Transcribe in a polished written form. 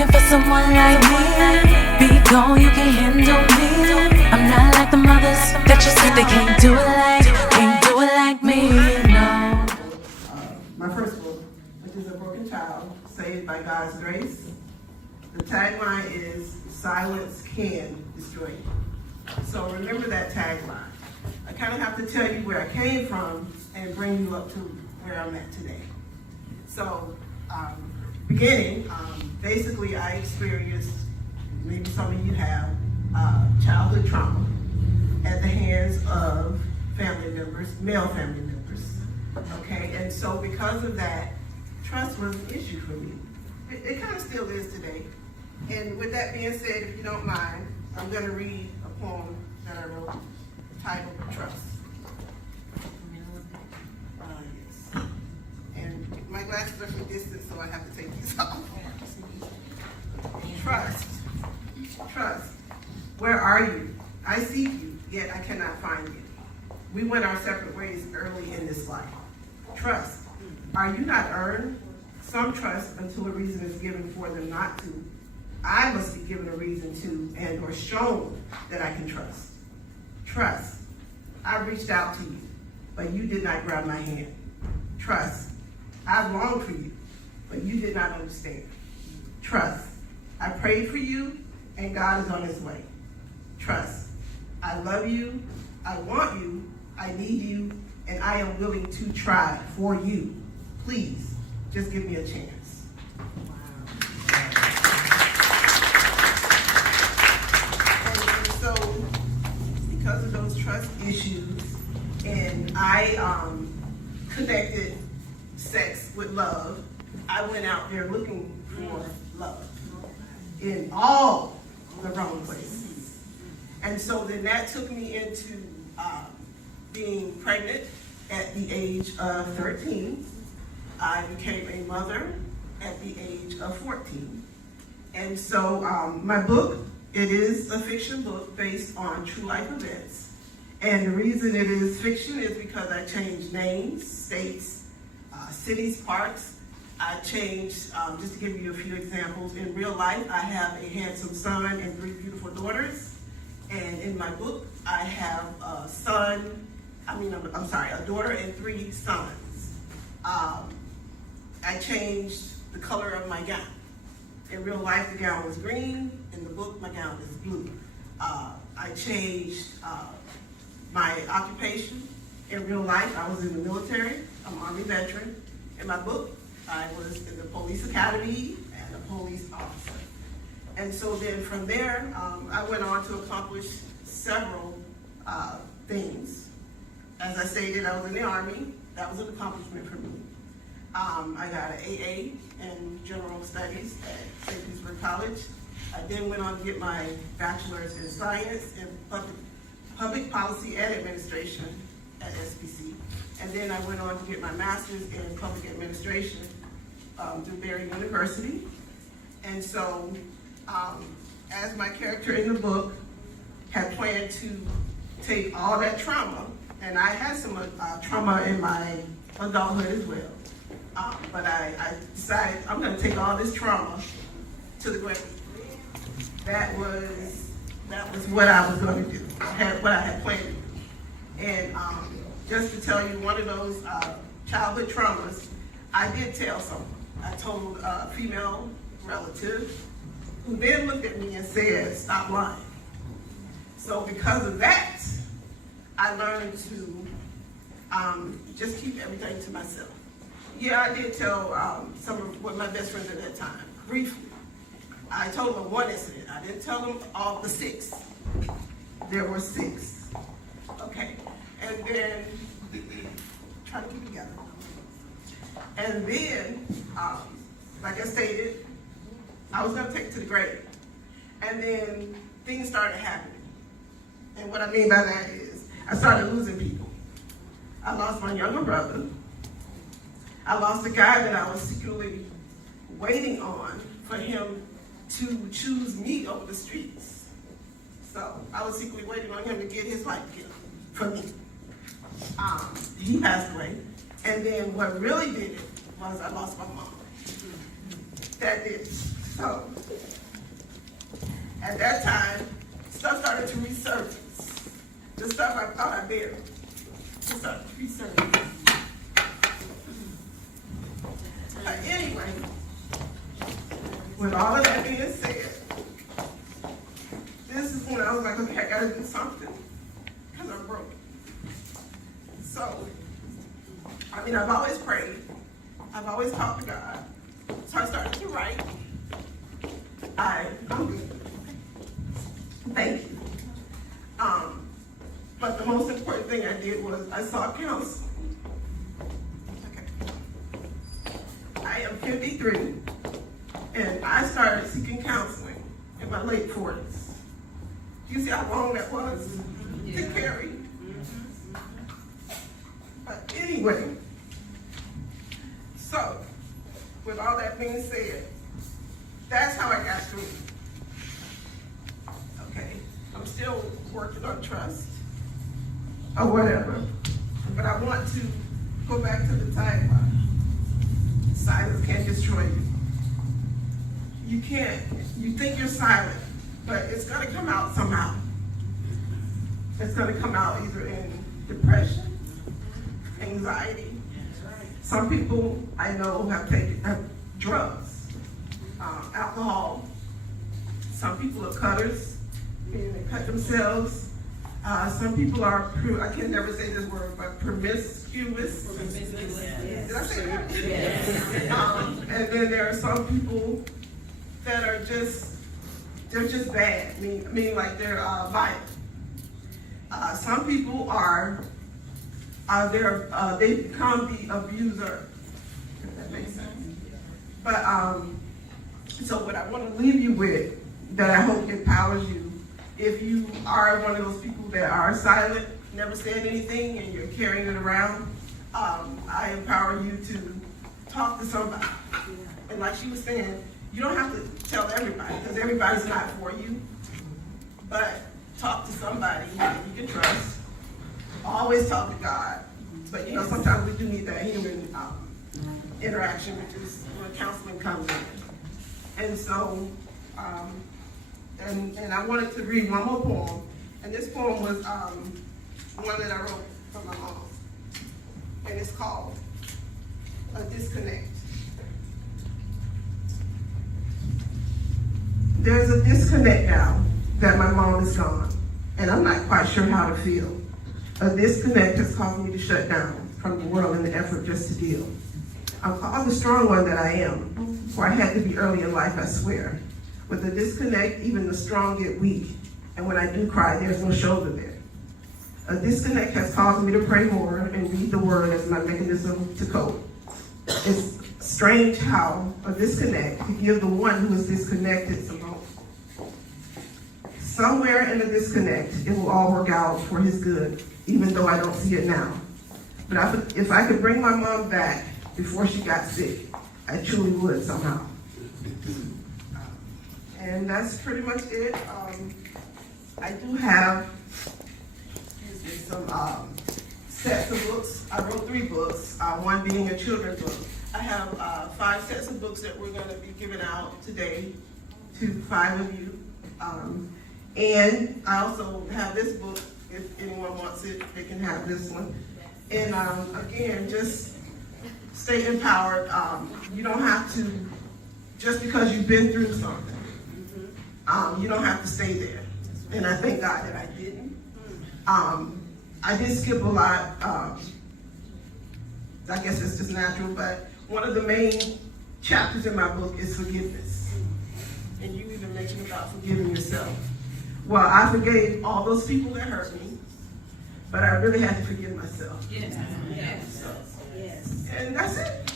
looking for someone like me. Be gone, you can handle me. I'm not like the mothers that you said they can't do it like me. No. My first book, which is A Broken Child, Saved by God's Grace. The tagline is, silence can destroy you. So remember that tagline. I kind of have to tell you where I came from and bring you up to where I'm at today. So, beginning, basically I experienced, maybe some of you have, childhood trauma at the hands of family members, male family members. Okay, and so because of that, trust was an issue for me. It kind of still is today. And with that being said, if you don't mind, I'm going to read a poem that I wrote titled Trust. Yes. And my glasses are from distance, so I have to take these off. Trust. Where are you? I seek you, yet I cannot find you. We went our separate ways early in this life. Trust. Are you not earned? Some trust until a reason is given for them not to. I must be given a reason to and or shown that I can trust. Trust. I reached out to you, but you did not grab my hand. Trust. I longed for you, but you did not understand. Trust. I prayed for you, and God is on his way. Trust. I love you, I want you, I need you, and I am willing to try for you. Please, just give me a chance. And so, because of those trust issues, and I connected sex with love, I went out there looking for love in all the wrong places. And so then that took me into being pregnant at the age of 13. I became a mother at the age of 14. And so my book, it is a fiction book based on true life events. And the reason it is fiction is because I changed names, states, cities, parks. I changed, just to give you a few examples, in real life, I have a handsome son and 3 beautiful daughters. And in my book, I have a daughter and 3 sons. I changed the color of my gown. In real life, the gown was green. In the book, my gown is blue. I changed my occupation. In real life, I was in the military. I'm an Army veteran. In my book, I was in the police academy and a police officer. And so then from there, I went on to accomplish several things. As I stated, I was in the Army. That was an accomplishment for me. I got an AA in General Studies at St. Petersburg College. I then went on to get my bachelor's in science in public policy and administration at SPC. And then I went on to get my master's in public administration through Barry University. And so, as my character in the book had planned to take all that trauma, and I had some trauma in my adulthood as well, but I decided I'm going to take all this trauma to the grave. That was what I was going to do, what I had planned to do. And just to tell you, one of those childhood traumas, I did tell someone. I told a female relative who then looked at me and said, stop lying. So because of that, I learned to just keep everything to myself. Yeah, I did tell some of my best friends at that time, briefly. I told them one incident. I didn't tell them all the 6. There were 6. Okay. And then, try to keep it together. And then, like I stated, I was gonna take it to the grave. And then things started happening. And what I mean by that is, I started losing people. I lost my younger brother. I lost a guy that I was secretly waiting on for him to choose me over the streets. So I was secretly waiting on him to get his life together for me. He passed away. And then what really did it was I lost my mom. That did it. So, at that time, stuff started to resurface. The stuff I thought I buried, it started to resurface. Anyway, with all of that being said, this is when I was like, okay, I gotta do something, because I'm broke. So, I mean, I've always prayed. I've always talked to God. So I started to write. I'm good. Thank you. But the most important thing I did was I sought counsel. Okay. I am 53, and I started seeking counseling in my late 40s. Do you see how long that was to carry? But anyway, so with all that being said, that's how I got through. Okay, I'm still working on trust or whatever, but I want to go back to the tagline. Silence can't destroy you. You can't, you think you're silent, but it's gonna come out somehow. It's gonna come out either in depression, anxiety. Some people I know have drugs, alcohol. Some people are cutters, meaning they cut themselves. Some people are, I can never say this word, but promiscuous. Did I say that? Yes. And then there are some people that are they're just bad, meaning like they're violent. Some people are, they become the abuser, if that makes sense. But, so what I want to leave you with, that I hope empowers you, if you are one of those people that are silent, never said anything, and you're carrying it around, I empower you to talk to somebody. And like she was saying, you don't have to tell everybody, because everybody's not for you, but talk to somebody that you can trust. Always talk to God, but you know, sometimes we do need that human interaction, which is when counseling comes in. And so, and I wanted to read one more poem, and this poem was one that I wrote for my mom, and it's called A Disconnect. There's a disconnect now that my mom is gone, and I'm not quite sure how to feel. A disconnect has caused me to shut down from the world in the effort just to deal. I'm called the strong one that I am, for I had to be early in life, I swear. With a disconnect, even the strong get weak, and when I do cry, there's no shoulder there. A disconnect has caused me to pray more and read the word as my mechanism to cope. It's strange how a disconnect can give the one who is disconnected some hope. Somewhere in the disconnect, it will all work out for his good, even though I don't see it now. But if I could bring my mom back before she got sick, I truly would somehow. And that's pretty much it. I do have some sets of books. I wrote 3 books, one being a children's book. I have 5 sets of books that we're going to be giving out today to 5 of you. And I also have this book. If anyone wants it, they can have this one. And again, just stay empowered. You don't have to, just because you've been through something, you don't have to stay there. And I thank God that I didn't. I did skip a lot. I guess it's just natural, but one of the main chapters in my book is forgiveness. And you even mentioned about forgiving yourself. Well, I forgave all those people that hurt me, but I really had to forgive myself. Yes. Yes. So, yes. And that's it.